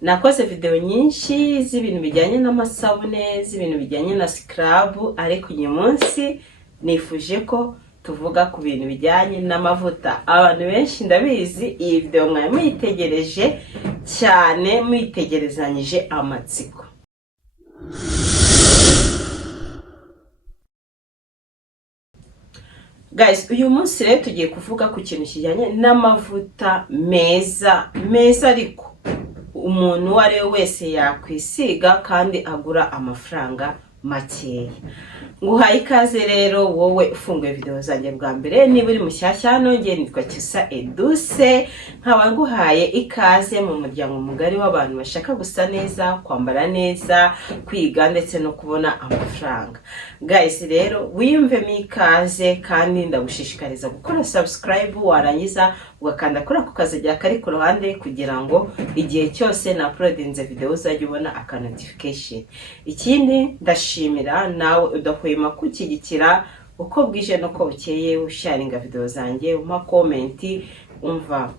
nakoze video nyinshi z'ibintu bijyanye n'amasabune, z'ibintu bijyanye na scrub, ariko uyu munsi nifuje ko tuvuga ku bintu bijyanye n'amavuta. Abantu benshi ndabizi iyi video mwari muyitegereje cyane, muyitegerezanyije amatsiko. Guys, uyu munsi rero tugiye kuvuga ku kintu kijyanye n'amavuta meza ariko umuntu uwo ari we wese yakwisiga kandi agura amafaranga makeya. Nguhaye ikaze rero wowe ufunguye video zanjye bwa mbere. Niba uri mushyashya hano, ngiye nitwa Cyusa Edouce, nkaba nguhaye ikaze mu muryango mugari w'abantu bashaka gusa neza, kwambara neza, kwiga ndetse no kubona amafaranga. Guys, rero wiyumvemo ikaze kandi ndagushishikariza gukora subscribe, warangiza ugakanda kuri ako kazajya kari ku ruhande kugira ngo igihe cyose na uploadinze video uzajye ubona aka notification. Ikindi ndashimira nawe udahwema kunshyigikira uko bwije nuko bukeye, usharinga video zanjye, umpa comment, umva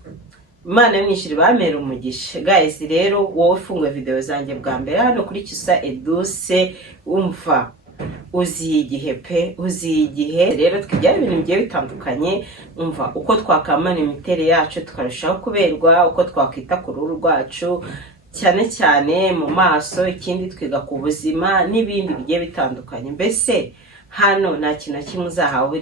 Imana mwishiri bamera umugisha. Guys, rero wowe ufunguye video zanjye bwa mbere hano kuri Cyusa Edouce, umva uziye igihe rero twigira ibintu bigiye bitandukanye. Umva uko twakamana imitere yacu tukarushaho kuberwa, uko twakwita ku ruhu rwacu cyane mu maso, ikindi twiga ku buzima n'ibindi bigiye bitandukanye. Mbese hano nta kintu kimwe uzahawe.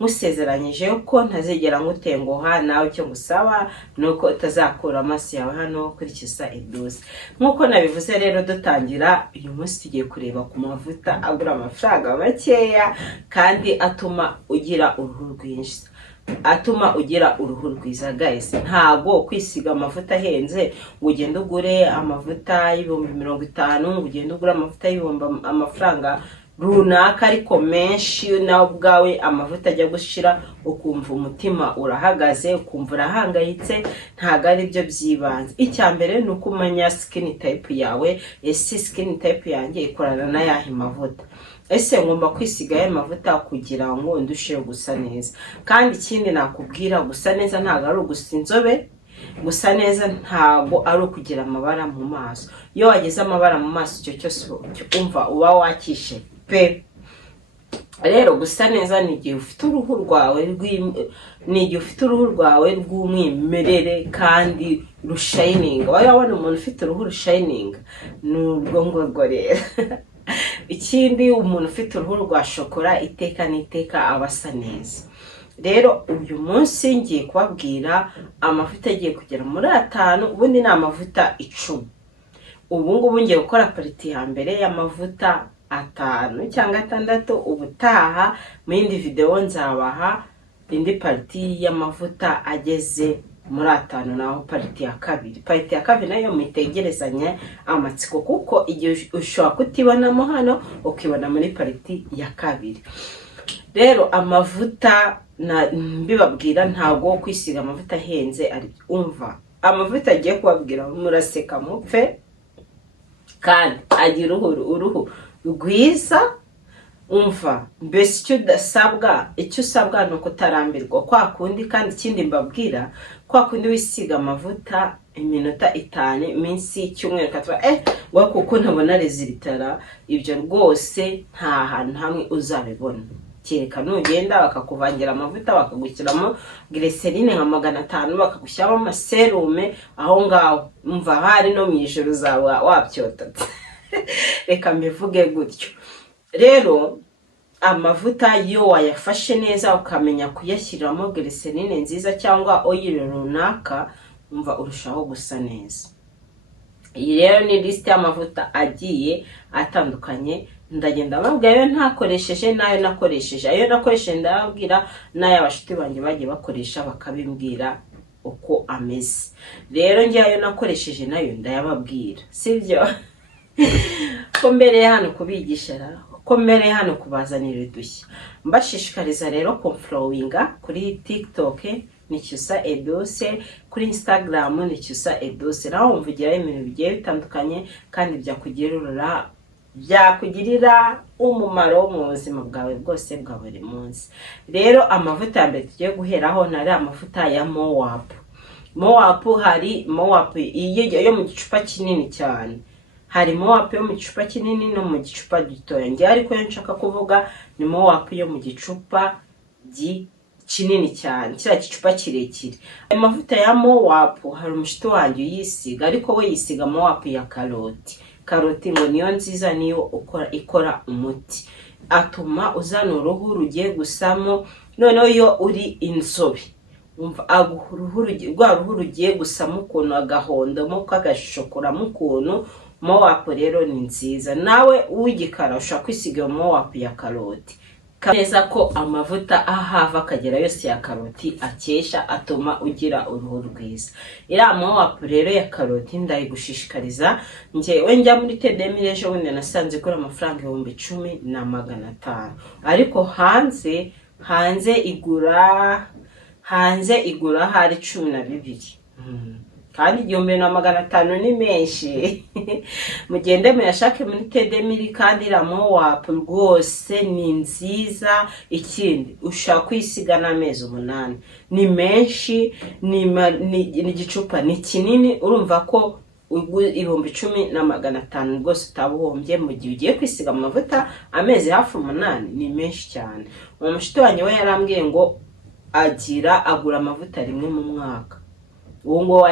Musezeranyije ko ntazigera ngutenguha, nawe cyo gusaba nuko utazakura amaso yawe hano kuri Cyusa Edouce. Nkuko nabivuze rero dutangira, uyu munsi tugiye kureba ku mavuta agura amafaranga makeya kandi atuma ugira uruhu rwinshi, atuma ugira uruhu rwiza. Guys, ntago kwisiga amavuta ahenze ngo ugende ugure amavuta y'ibihumbi 50, ngo ugende ugure amavuta y'ibihumbi amafaranga runaka ariko menshi, nawe ubwawe amavuta ajya gushira ukumva umutima urahagaze, ukumva urahangayitse. Ntago ari byo byibanze. Icyambere ni uko umenya skin type yawe. Ese skin type yanjye ikorana na yahe mavuta? Ese ngomba kwisiga aya mavuta kugira ngo ndusheho gusa neza? Kandi ikindi nakubwira, gusa neza ntago ari ugusa inzobe, gusa neza ntago ari ukugira amabara mu maso. Iyo wagize amabara mu maso icyo cyose umva uba wakishe pe. Rero gusa neza ni igihe ufite uruhu rwawe rw'umwimerere kandi rushining. Wabona umuntu ufite uruhu rushining n'ubwo ngorwo rero. Ikindi, umuntu ufite uruhu rwa shokora iteka n'iteka abasa neza. Rero uyu munsi ngiye kubabwira amavuta agiye kugera muri 5, ubundi ni amavuta 10. Ubu ngubu ngiye gukora pariti ya mbere y'amavuta 5 cyangwa 6. Ubutaha mu yindi video nzabaha indi pariti y'amavuta ageze muri 5, naho pariti ya kabiri. Pariti ya kabiri nayo mitegerezanye amatsiko, kuko igihe ushobora kutibonamo hano ukibona muri pariti ya kabiri. Rero amavuta mbibabwira ntago kwisiga amavuta ahenze ari. Umva amavuta agiye kubabwira muraseka mupfe kandi agira uruhu rwiza. Umva mbese icyo usabwa nuko utarambirwa kwa kundi. kandi ikindi mbabwira, kwa kundi wisiga amavuta iminota 5, iminsi, icyumweru, ngo kuko ntabona resultat, ibyo rwose nta hantu hamwe uzabibona. Kereka nugenda bakakuvangira amavuta, bakagushyiramo glycerine nka 500, bakagushyiramo amaserume, aho ngaho umva hari no mu ijoro zawe wabyototse. Reka mbivuge gutyo. Rero amavuta yo wayafashe neza ukamenya kuyashyiramo glycerine nziza cyangwa oil runaka, umva urushaho gusa neza. Iyi rero ni list y'amavuta agiye atandukanye. Ndagenda babwira ayo ntakoresheje nayo nakoresheje. Ayo nakoresheje ndababwira, nayo abashuti banjye bagiye bakoresha bakabimbwira uko ameze. Rero ngiye ayo nakoresheje nayo ndayababwira, sibyo? Ko mbere hano kubigisha, ko mbere hano kubazanira udushya. Mbashishikariza rero kumfollowinga kuri TikTok ni Cyusa Edouce, kuri Instagram ni Cyusa Edouce. Naho mvugiraho ibintu bigiye bitandukanye kandi byakugirira umumaro mu buzima bwawe bwose bwa buri munsi. Rero amavuta ya mbere tugiye guheraho nari amavuta ya Moab. Moap hari Moap yo mu gicupa kinini cyane, hari Moap yo mu gicupa kinini no mu gicupa gitoya. Ngiye ariko yo nshaka kuvuga ni Moap yo mu gicupa kinini cyane, kiriya gicupa kirekire. Ayo mavuta ya Moap hari umushito wanjye yisiga, ariko we yisiga Moap ya karoti. Karoti ngo niyo nziza, niyo ikora umuti, atuma uzana uruhu rugiye gusamo. Noneho iyo uri inzobe umva rwa ruhu rugiye gusamo ukuntu, agahondamo kagashokoramo ukuntu. Moap rero ni nziza. Nawe w'igikara ushaka kwisiga Moap ya karoti, neza ko amavuta ahava akagera yose ya karoti akesha, atuma ugira uruhu rwiza. Iriya Moap rero ya karoti ndayigushishikariza. Njyewe njya muri Tedemire ejo bundi nasanze igura amafaranga 10,500, ariko hanze igura hari 12. Kandi 1,500 ni menshi. Mugende muyashake muri Tedemire, kandi iriya Moap rwose ni nziza. Ikindi ushaka kwisiga n'amezi 8, ni menshi, ni igicupa ni kinini. Urumva ko 10,500 rwose utabuhombye mu gihe ugiye kwisiga amavuta amezi hafi 8. Ni menshi cyane. Umushito wanjye we yarambwiye ngo agura amavuta rimwe mu mwaka. Uwo ngo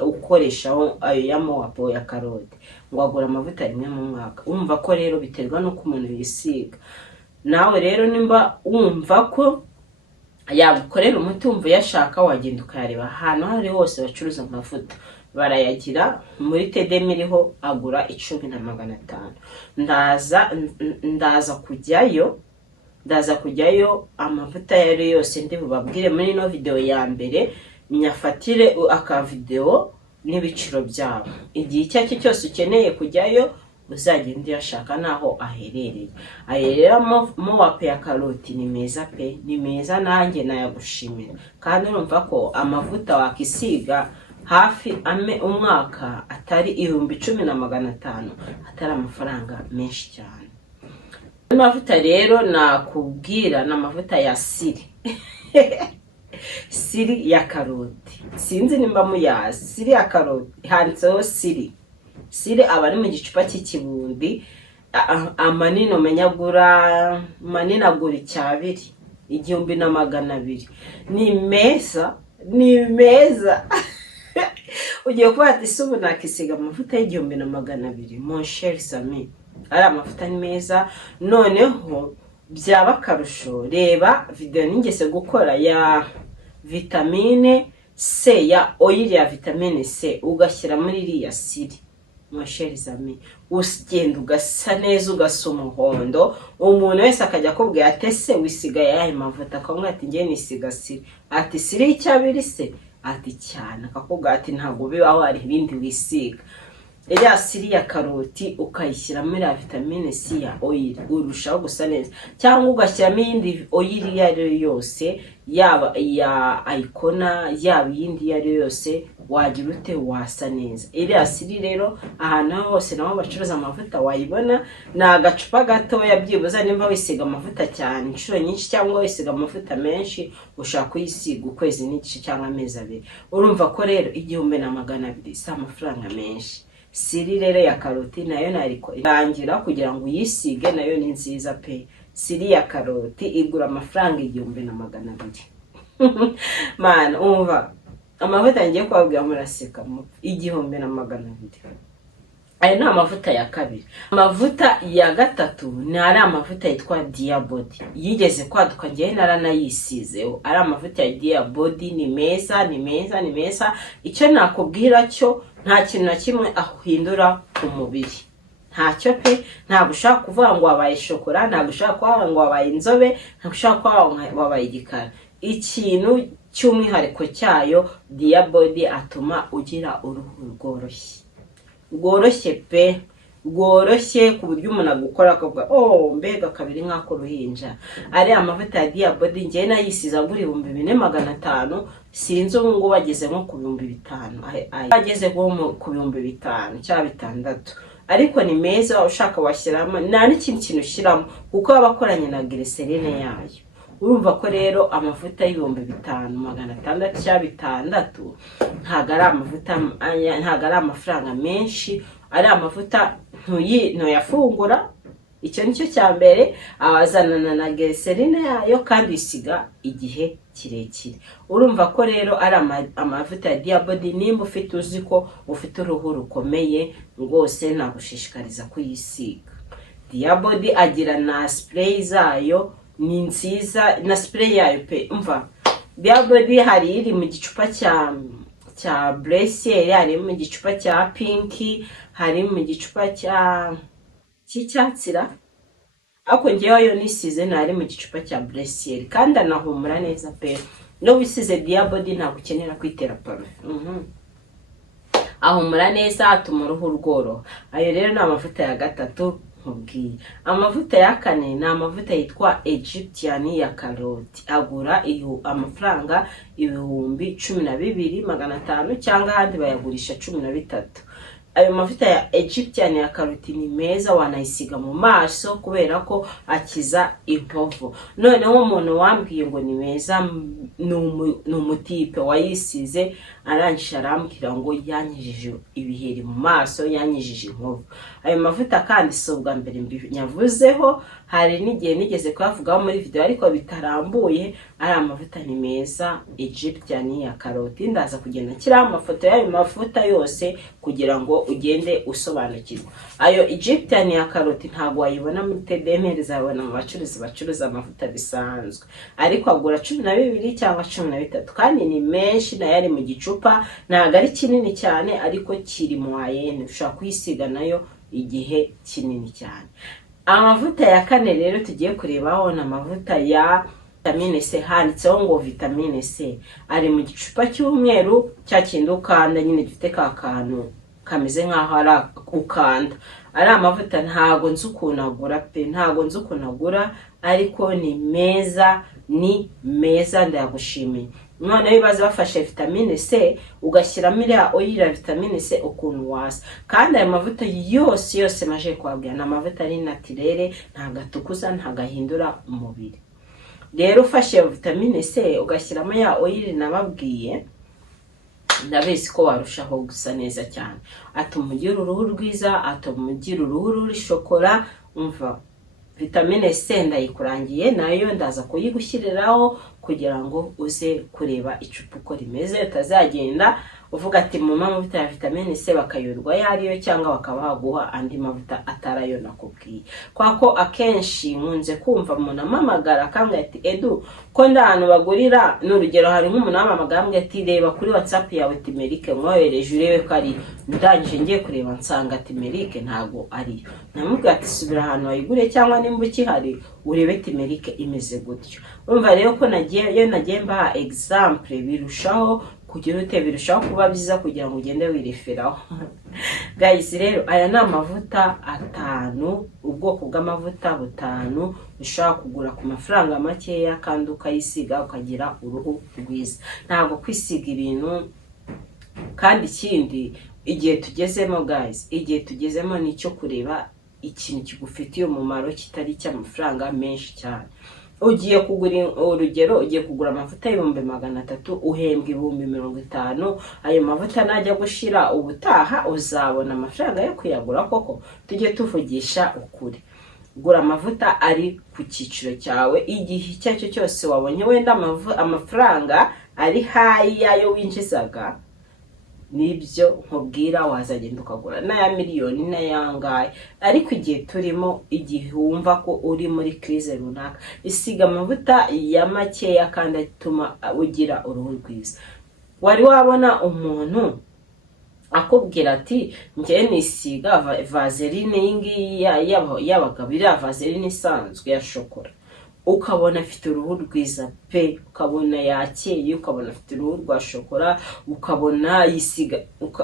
ukoresha ayo ya Moap ya karoti, ngo agura amavuta rimwe mu mwaka. Umva ko rero biterwa no kumuntu yisiga. Nawe rero nimba wumva ko yagukorera umuti, umva yashaka, wagenda ukayareba ahantu hari hose bacuruza amavuta, barayagira. Muri Tedemire ho agura 10,500. Ndaza kujyayo amavuta yari yose ndi bubabwire muri no video ya mbere, nyafatire aka video n'ibiciro byabo. Igihe icyo cyose ukeneye kujyayo uzagenda yashaka naho aherereye. Ayerera Moap ya karoti ni meza pe, ni meza, nanjye nayagushimira. Kandi urumva ko amavuta wakisiga hafi umwaka atari 10,500, atari amafaranga menshi cyane. Amavuta rero nakubwira na amavuta ya Siri. Siri ya karoti, sinzi nimba muyazi. Siri ya karoti handitseho Siri aba ari mu gicupa cy'ikibundi. Amanini umenyagura manini agura 1,200. Ni meza. Ugiye kuba ati subu nakisiga amavuta 1,200. Mon cher Sami, ari amavuta ni meza. Noneho byaba karusho, reba video ningese gukora ya vitamine C, ya oil ya vitamine C, ugashyira muri iriya Siri. Mon cher Sami, usgenda ugasa neza, ugasa umuhondo. Umuntu wese akajya kubwira ati se wisiga yahe mavuta, akamwe ati ngiye nisiga Siri. Ati Siri icyabiri se? Ati cyane. Akakubwira ati ntabwo bibaho, hari ibindi wisiga. Iriya Siri ya karoti ukayishyira muri ya vitamine C ya oil, urushaho gusa neza. Cyangwa ugashyiramo iyindi oil iyo ari yose, yaba ya Icona, yaba iyindi iyo ari yose, wagira ute wasa neza. Iriya Siri rero ahantu hose naho bacuruza amavuta wayibona. Ni agacupa gatoya, byibuza nimba wisiga amavuta cyane inshuro nyinshi cyangwa wisiga amavuta menshi, ushaka kuyisiga ukwezi n'igice cyangwa amezi 2. Urumva ko rero 1,200 si amafaranga menshi. Siri rero ya karoti nayo nariko irangira kugira ngo uyisige, nayo ni nziza pe. Siri ya karoti igura amafaranga 1,200. Man, umva amavuta ngiye kwabwira muraseka mu 1,200. Ayo ni amavuta ya kabiri. Amavuta ya gatatu ni ari amavuta yitwa Dia Body. Yigeze kwaduka ngiye naranayisizeho. Ari amavuta ya Dia Body, ni meza. Icyo nakubwira cyo, nta kintu na kimwe ahindura umubiri. Ntacyo pe. Ntabwo ushaka kuvuga ngo wabaye shokora, ntabwo ushaka kuvuga ngo wabaye inzobe, ntabwo ushaka kuvuga ngo wabaye igikara. Ikintu cy'umwihariko cyayo, Dia Body atuma ugira uruhu rworoshye pe, rworoshye ku buryo umuntu agukora akavuga mbega kabiri nk'ako ruhinja. Ari amavuta ya Dia Body ngiye nayisize agura 2,500. Sinzi ubu ngo bageze nko ku 5,000, ageze nko ku 5,000 cyangwa 6,000. Ariko ni meza, ushaka washyiramo nta n'ikindi kintu ushyiramo, kuko abakoranye na glycerine yayo. urumva ko rero amavuta y'ibihumbi 5,600 cyangwa 6 ntago ari amavuta, ntago ari amafaranga menshi, ari amavuta ntuyafungura. Icyo nicyo cya mbere, azanana na glycerine yayo kandi isiga igihe kirekire. Urumva ko rero ari amavuta ya Diabody. Nimba ufite uzi ko ufite uruhu rukomeye rwose, nagushishikariza kuyisiga. Diabody agira na spray zayo, ni nziza na spray yayo pe. Umva, Diabody hari iri mu gicupa cya Bracier, hari mu gicupa cya Pink, hari mu gicupa cy'icyatsira, ako ngewe yo nisize nari mu gicupa cya Bracier kandi anahumura neza pe. No wisize Diabody ntabwo ukenera kwitera parufe. Ahumura neza, atuma uruhu rworoha. Ayo rero ni amavuta ya gatatu nkubwiye. Amavuta ya kane ni amavuta yitwa Egyptian ya karoti. Agura amafaranga 12,500 cyangwa ahandi bayagurisha 13. Ayo mavuta ya Egyptian ya karoti ni meza, wanayisiga mu maso kubera ko akiza inkovu. Noneho umuntu wambwiye ngo ni meza ni umutipe wayisize arangije arambwira ngo yanyijije ibiheri mu maso, yanyijije inkovu. Ayo mavuta kandi si ubwa mbere nyavuzeho, hari n'igihe nigeze kuyavugaho muri video ariko bitarambuye. Ari amavuta ni meza, Egyptian ya karoti. Ndaza kugenda nshyiraho amafoto y'ayo mavuta yose kugira ngo ugende usobanukirwa. Ayo Egyptian ya karoti ntabwo wayibona muri TDM, zabona mu bacuruzi bacuruza amavuta bisanzwe, ariko agura 12 cyangwa 13 kandi ni menshi, nayo ari mu gicupa, ntabwo ari kinini cyane ariko kiri mu ayene, ushobora kuyisiga nayo igihe kinini cyane. Amavuta ya kane rero tugiye kurebaho ni amavuta ya vitamine C, handitseho ngo vitamine C. Ari mu gicupa cy'umweru, cya kindi ukanda nyine gifite ka kantu kameze nk'aho ari ukanda. Ari amavuta ntago nzi ukuntu agura pe, ntago nzi ukuntu agura, ariko ni meza, ni meza, ndayagushimiye. None bibaza bafashe vitamine C ugashyiramo iriya oil ya vitamine C ukuntu wasa. Kandi ayo mavuta yose maje kwabwira na amavuta ari naturel, ntago atukuza, ntago ahindura umubiri. Rero ufashe vitamine C ugashyiramo ya oil nababwiye, ndabizi ko warushaho gusa neza cyane. Atuma ugira uruhu rwiza, atuma ugira uruhu ruri shokora. Umva, vitamine C ndayikurangiye, nayo ndaza kuyigushyiriraho kugira ngo uze kureba icupa uko rimeze, utazagenda uvuga ati mu mavuta ya vitamine C bakayorwa yariyo cyangwa bakaba baguha andi mavuta atarayo nakubwiye. Kwako akenshi nkunze kumva umuntu amamagara akambwira ati Edu, ko ndahantu bagurira, n'urugero hari nk'umuntu amamagara ambwira ati reba kuri WhatsApp yawe Timerike mwohereje urebe ko ari, ndangije ngiye kureba nsanga Timerike ntago ari. Namubwira ati subira ahantu wayigure cyangwa nimba ukihari urebe Timerike imeze gutyo. Urumva rero ko nagiye mbaha example, birushaho kugira ute, birushaho kuba byiza kugira ngo ugende wireferaho. Guys, rero aya ni amavuta 5, ubwoko bw'amavuta 5 ushaka kugura ku mafaranga makeya kandi ukayisiga ukagira uruhu rwiza. Ntabwo kwisiga ibintu, kandi ikindi igihe tugezemo guys, igihe tugezemo nicyo kureba ikintu kigufitiye umumaro kitari cy'amafaranga menshi cyane. Ugiye kugura urugero, ugiye kugura amavuta 300, uhembwa 50. Ayo mavuta najya gushira ubutaha uzabona amafaranga yo kuyagura koko. Tujye tuvugisha ukuri. Gura amavuta ari ku cyiciro cyawe, igihe icyo cyose wabonye wenda amafaranga ari hayi yayo winjizaga, nibyo nkubwira wazagenda ukagura n'aya miliyoni n'ayangaye. Ariko igihe turimo, igihe wumva ko uri muri crise runaka, isiga amavuta ya makeya kandi atuma ugira uruhu rwiza. Wari wabona umuntu akubwira ati njye nisiga vaseline y'ingiyi y'abagabo, iriya vaseline isanzwe ya shokora, ukabona afite uruhu rwiza pe, ukabona yakeye, ukabona afite uruhu rwa shokora, ukabona yisiga,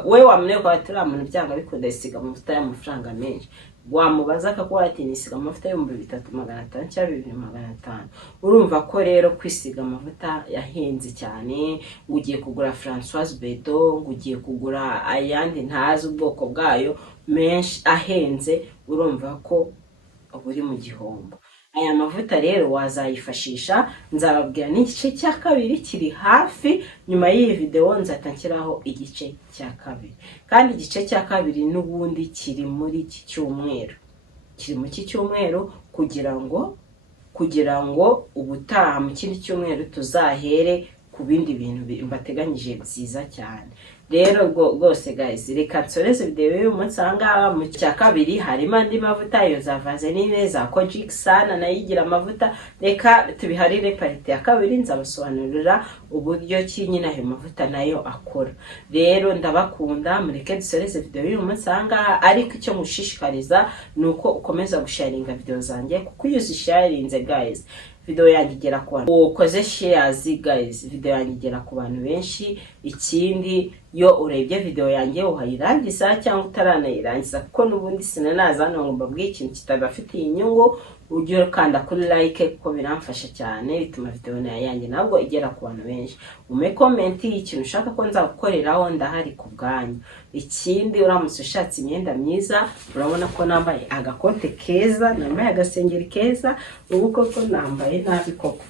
we wamenye ko atari umuntu byanga bikunda yisiga amavuta y'amafaranga menshi, wamubaza akakuba ati nisiga amavuta y'3,500 cyangwa 2,500. Urumva ko rero kwisiga amavuta yahenze cyane. Ugiye kugura Françoise Bedo, ugiye kugura ayandi ntazi ubwoko bwayo menshi ahenze, urumva ko uri mu gihombo. aya mavuta rero wazayifashisha, nzababwira n'igice cya kabiri kiri hafi. Nyuma y'iyi video nzata nshyiraho igice cya kabiri, kandi igice cya kabiri n'ubundi kiri muri iki cyumweru, kugira ngo ubutaha mu kindi cyumweru tuzahere ku bindi bintu mbateganyije byiza cyane. Rero rwose guys, reka nsoreze video y'uyu munsi. Ahangaha mu cya kabiri harimo andi mavuta, yo za Vaseline, za Kojic Sana nayo igira amavuta. Reka tubiharire parite ya kabiri, nzabasobanurira uburyo ki nyine ayo mavuta nayo akora. Rero ndabakunda, mureke dusoreze video y'uyu munsi ahangaha, ariko icyo mushishikariza nuko ukomeza gusharinga video zanjye, kuko iyo uzisharinze guys, video yanjye igera ku bantu, ukoze shares guys, video yanjye igera ku bantu benshi. Ikindi yo urebye video yanjye uhayirangiza cyangwa utaranayirangiza, kuko n'ubundi sinanaza hano ngo mbabwiye ikintu kitabafitiye inyungu, ujye ukanda kuri like kuko biramfasha cyane, bituma video yanjye nabwo igera ku bantu benshi. Ume comment ikintu ushaka ko nzagukoreraho, ndahari ku bwanyu. Ikindi uramutse ushatse imyenda myiza, urabona ko nambaye agakote keza, nambaye agasengeri keza, ubu koko nambaye nabi koko,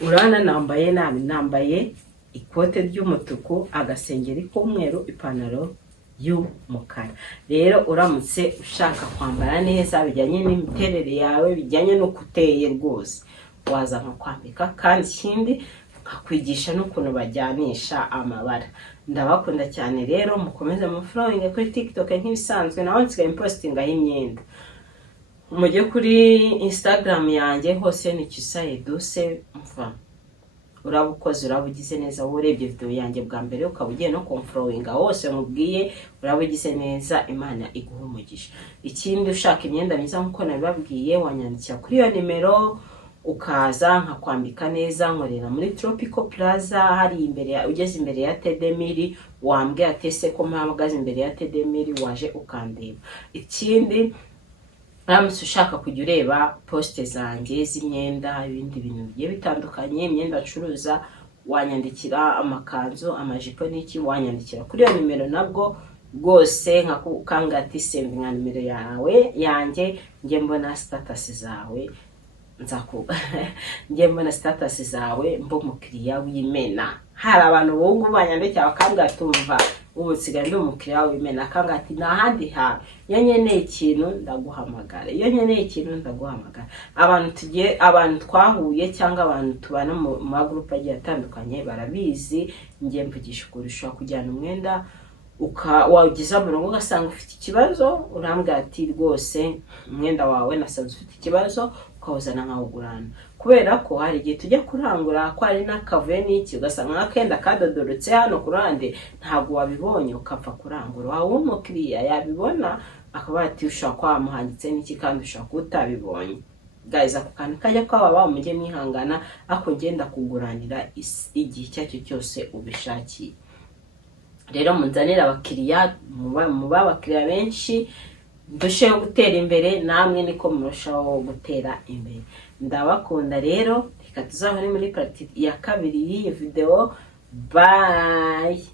urana nambaye nabi, nambaye ikote ry'umutuku, agasengeri k'umweru, ipantaro y'umukara. Rero uramutse ushaka kwambara neza bijyanye n'imiterere yawe, bijyanye no kuteye rwose, waza nkakwambika, kandi ikindi nkakwigisha n'ukuntu bajyanisha amabara. Ndabakunda cyane rero, mukomeze mu following kuri TikTok nk'ibisanzwe, naho nsigaye postingaho imyenda. Mujye kuri Instagram yanjye, hose ni Cyusa-Edouce. Urabukoze, urabugize neza. Urebye video yanjye bwa mbere ukaba ugiye no kumfollowinga, hose mubwiye urabugize neza, Imana iguha umugisha. Ikindi ushaka imyenda myiza nkuko nabibabwiye, wanyandikira kuri iyo nimero, ukaza nkakwambika neza. Nkorera muri Tropical Plaza, hari imbere, ugeze imbere ya Tedemiri, wambwe atese ko mpagaze imbere ya Tedemiri, waje ukandeba. Ikindi uramutse ushaka kujya ureba poste zanjye z'imyenda, ibindi bintu bigiye bitandukanye, imyenda acuruza, wanyandikira amakanzu, amajipo n'iki, wanyandikira kuri iyo nimero nabwo rwose, nkakanga ati send nka nimero yawe yanjye, njye mbona status zawe, njye mbona status zawe, mbo mukiriya w'imena. Hari abantu bungu banyandikira bakambwira tumva ubu nsigaye ndi umukiriya w'imena, akambwira ati nta handi hantu, iyo nkeneye ikintu ndaguhamagara, iyo nkeneye ikintu ndaguhamagara. Abantu twahuye cyangwa abantu tubana mu magroup agiye atandukanye barabizi, njye mvugisha ukuri. Ushobora kujyana umwenda wawugeza mu rugo ugasanga ufite ikibazo, urambwira ati rwose umwenda wawe nasanze ufite ikibazo, ukawuzana nkawugurana. Kubera ko hari igihe tujya kurangura ko hari n'akavuye n'iki, ugasanga akenda kadodorotse hano ku ruhande, ntabwo wabibonye, ukapfa kurangura. Wawe umukiriya yabibona akaba ati ushaka kwamuhanditse n'iki, kandi ushaka kutabibonye. Guys, ako kantu kajya kwaba mujye mwihangana, ako ngenda kuguranira igihe cyacyo cyose ubishakiye. Rero munzanira abakiriya, muba abakiriya benshi, ndusheho gutera imbere, namwe niko murushaho gutera imbere. Ndabakunda rero, reka tuzahore muri partie ya kabiri y'iyi video. Bye.